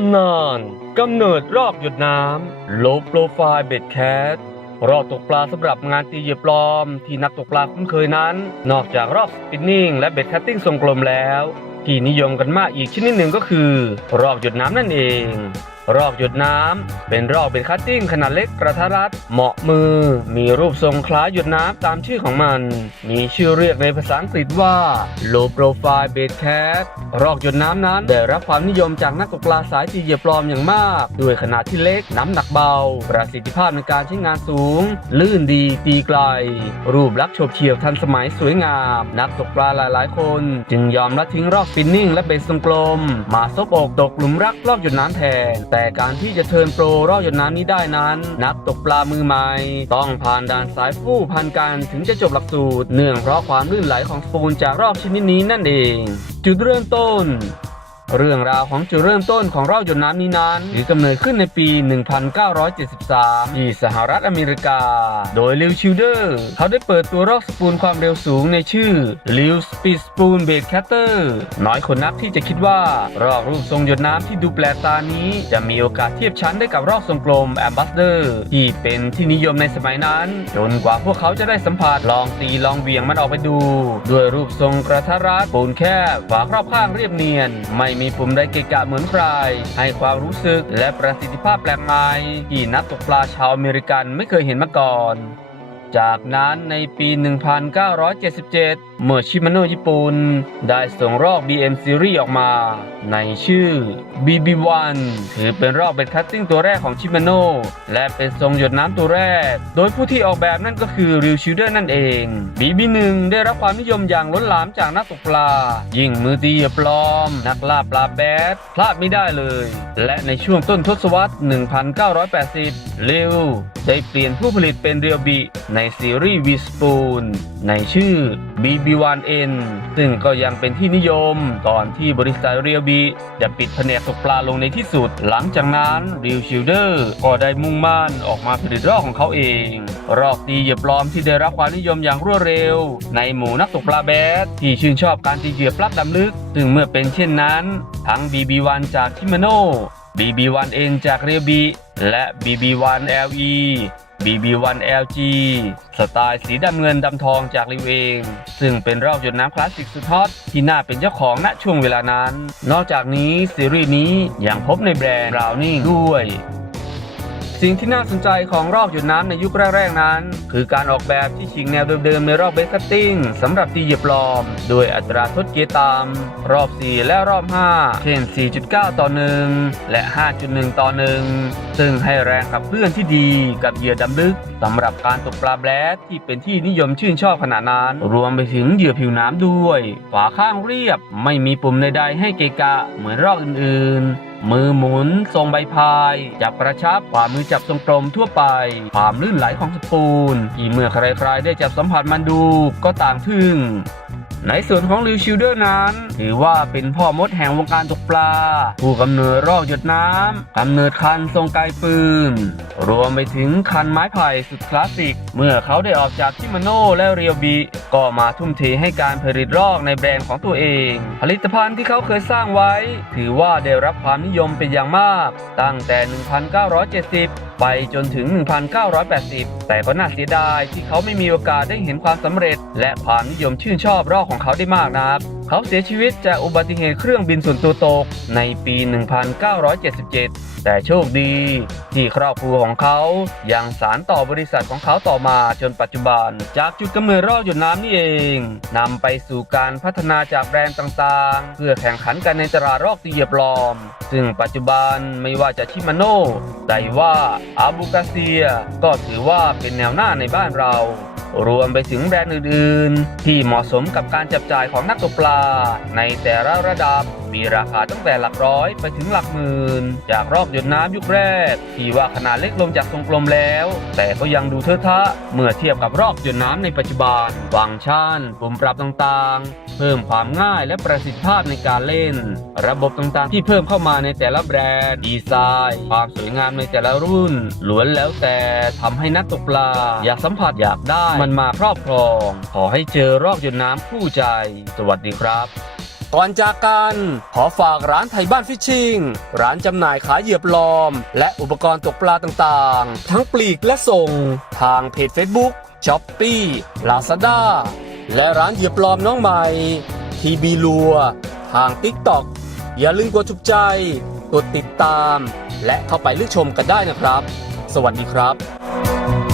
ำนานกำเนิดรอกหยดน้ำโลโปรไฟล์เบ็ดแคสรอกตกปลาสำหรับงานตีเหยียบปลอม ที่นักตกปลาคุ้นเคยนั้น นอกจากรอกสปินนิ่งและเบ็ดแคสติ้งทรงกลมแล้ว ที่นิยมกันมากอีกชนิดหนึ่งก็คือ รอกหยดน้ำนั่นเองรอกหยดน้ำเป็นรอกเบ็ดคัตติ้งขนาดเล็กกระทัดรัด เหมาะมือ มีรูปทรงคล้ายหยดน้ำตามชื่อของมัน มีชื่อเรียกในภาษาอังกฤษว่า low profile bait cat รอกหยดน้ำนั้น ได้รับความนิยมจากนักตกปลาสายตีเหยียบปลอมอย่างมาก ด้วยขนาดที่เล็กน้ำหนักเบา ประสิทธิภาพในการใช้งานสูง ลื่นดีตีไกล รูปลักษณ์โฉบเฉี่ยวทันสมัยสวยงาม นักตกปลาหลายๆ คน จึงยอมละทิ้งรอกฟินนิ่งและเบสทรงกลม มาซบอกตกหลุมรักรอกหยดน้ำแทนแต่การที่จะเทินโปรรอบหยดน้ำนี้ได้นั้น นักตกปลามือใหม่ ต้องผ่านด่านสายฟู่พันกันถึงจะจบหลักสูตร เนื่องเพราะความลื่นไหลของสปูนจากรอบชนิดนี้นั่นเอง จุดเริ่มต้น เรื่องราวของจุดเริ่มต้นของเรอกหยดน้ำนี้นั้นถือกำเนิดขึ้นในปี 1973 ที่สหรัฐอเมริกา โดยลิวชิลเดอร์ เขาได้เปิดตัวรอกสปูนความเร็วสูงในชื่อลิวสปีดสปูนเบดแคตเตอร์น้อยคนนักที่จะคิดว่ารอกรูปทรงหยดน้ำที่ดูแปลกตานี้ จะมีโอกาสเทียบชั้นได้กับรอกทรงกลมแอมบัสเดอร์ที่เป็นที่นิยมในสมัยนั้น จนกว่าพวกเขาจะได้สัมผัสลองตีลองเวียงมันออกไปดู ด้วยรูปทรงกระทัดรัดปูนแคบฝาครอบข้างเรียบเนียนไม่มีปุ่มไดเกะกะเหมือนใครให้ความรู้สึกและประสิทธิภาพแปลกใหม่ที่นักตกปลาชาวอเมริกันไม่เคยเห็นมาก่อน จากนั้นในปี 1977 เมื่อชิมาโนญี่ปุ่นได้ส่งรอก BM Series ออกมา ในชื่อ BB1 ถือเป็นรอกเบ็ดคัตติ้งตัวแรกของชิมาโนและเป็นทรงหยดน้ำตัวแรก โดยผู้ที่ออกแบบนั่นก็คือริวชิลเดอร์นั่นเอง BB1 ได้รับความนิยมอย่างล้นหลามจากนักตกปลา ยิ่งมือตีปลอม นักล่าปลาแบดพลาดไม่ได้เลย และในช่วงต้นทศวรรษ 1980เร็วได้เปลี่ยนผู้ผลิตเป็นเรียวบิในซีรีส์วีสปูน ในชื่อ BB1N ซึ่งก็ยังเป็นที่นิยมก่อนที่บริษัทเรียวบิจะปิดแผนกตกปลาลงในที่สุด หลังจากนั้นริวชิลเดอร์ก็ได้มุ่งมั่นออกมาผลิตรอกของเขาเอง รอกตีเหยื่อปลอมที่ได้รับความนิยมอย่างรวดเร็ว ในหมู่นักตกปลาแบดที่ชื่นชอบการตีเหยื่อปลัดดำลึก ซึ่งเมื่อเป็นเช่นนั้น ทั้ง BB1 จากชิมาโน BB1N จากเรียวบิและ BB1LE BB1LG สไตล์สีดำเงินดำทองจากริวเอง ซึ่งเป็นรอบหยดน้ำคลาสสิกสุดฮอตที่น่าเป็นเจ้าของณช่วงเวลานั้น นอกจากนี้ซีรีส์นี้ยังพบในแบรนด์ Browning ด้วย สิ่งที่น่าสนใจของรอกหยุดน้ำในยุคแรกๆนั้น คือการออกแบบที่ชิงแนวเดิมๆในรอบเบสคัตติ้งสำหรับตีเหยียบลอม โดยอัตราทดเกียร์ตาม รอบ 4 และรอบ 5 เช่น 4.9 ต่อ 1 และ 5.1 ต่อ 1 ซึ่งให้แรงขับเคลื่อนที่ดีกับเหยื่อดำลึกสำหรับการตกปลาแบลที่เป็นที่นิยมชื่นชอบขนาดนั้น รวมไปถึงเหยื่อผิวน้ำด้วย ฝาข้างเรียบไม่มีปุ่มใดๆให้เกะกะเหมือนรอกอื่นๆ มือหมุนทรงใบพาย จับกระชับฝ่ามือจับทรงกลมทั่วไป ความลื่นไหลของสปูนที่เมื่อใครๆได้จับสัมผัสมันดูก็ต่างทึ่ง ในส่วนของลิวชิลเดอร์นั้น ถือว่าเป็นพ่อมดแห่งวงการตกปลา ผู้กำเนิดรอกหยดน้ำกำเนิดคันทรงไกปืน รวมไปถึงคันไม้ไผ่สุดคลาสสิก เมื่อเขาได้ออกจากชิมาโน่และเรียวบิก็มาทุ่มเทให้การผลิตรอกในแบรนด์ของตัวเอง ผลิตภัณฑ์ที่เขาเคยสร้างไว้ ถือว่าได้รับความนิยมเป็นอย่างมาก ตั้งแต่ 1970 ไปจนถึง 1980 แต่ก็น่าเสียดายที่เขาไม่มีโอกาสได้เห็นความสำเร็จ และความนิยมชื่นชอบรอกของเขาได้มากนะครับ เขาเสียชีวิตจากอุบัติเหตุเครื่องบินส่วนตัวตกในปี 1977 แต่โชคดี ที่ครอบครัวของเขายังสารต่อบริษัทของเขาต่อมาจนปัจจุบัน จากจุดกำเนิดรอกหยดน้ำนี่เองนำไปสู่การพัฒนาจากแบรนด์ต่างๆ เพื่อแข่งขันกันในตลาดรอกตีเหยียบลอม ซึ่งปัจจุบันไม่ว่าจะชิมาโน่ไดว่าอาบูกาเซีย ก็ถือว่าเป็นแนวหน้าในบ้านเรา รวมไปถึงแบรนด์อื่นๆ ที่เหมาะสมกับการจับจ่ายของนักตกปลา ในแต่ละระดับมีราคาตั้งแต่หลักร้อยไปถึงหลักหมื่น จากรอกหยดน้ำยุคแรก ที่ว่าขนาดเล็กลงจากทรงกลมแล้ว แต่ก็ยังดูเทอะทะ เมื่อเทียบกับรอกหยดน้ำในปัจจุบันฟังก์ชันปุ่มปรับต่างๆ เพิ่มความง่ายและประสิทธิภาพในการเล่น ระบบต่างๆ ที่เพิ่มเข้ามาในแต่ละแบรนด์ ดีไซน์ ความสวยงามในแต่ละรุ่นล้วนแล้วแต่ทำให้นักตกปลาอยากสัมผัสอยากได้มันมาครอบครอง ขอให้เจอรอกหยดน้ำคู่ใจ สวัสดีครับก่อนจากกันขอฝากร้านไทยบ้านฟิชชิง ร้านจำหน่ายขายเหยื่อปลอม และอุปกรณ์ตกปลาต่างๆ ทั้งปลีกและส่ง ทางเพจ Facebook s h o p e e Lazada และร้านเหยื่อปลอมน้องใหม่ทีบีลัว ทาง TikTok อย่าลืมกดถูกใจ กดติดตาม และเข้าไปเลือกชมกันได้นะครับ สวัสดีครับ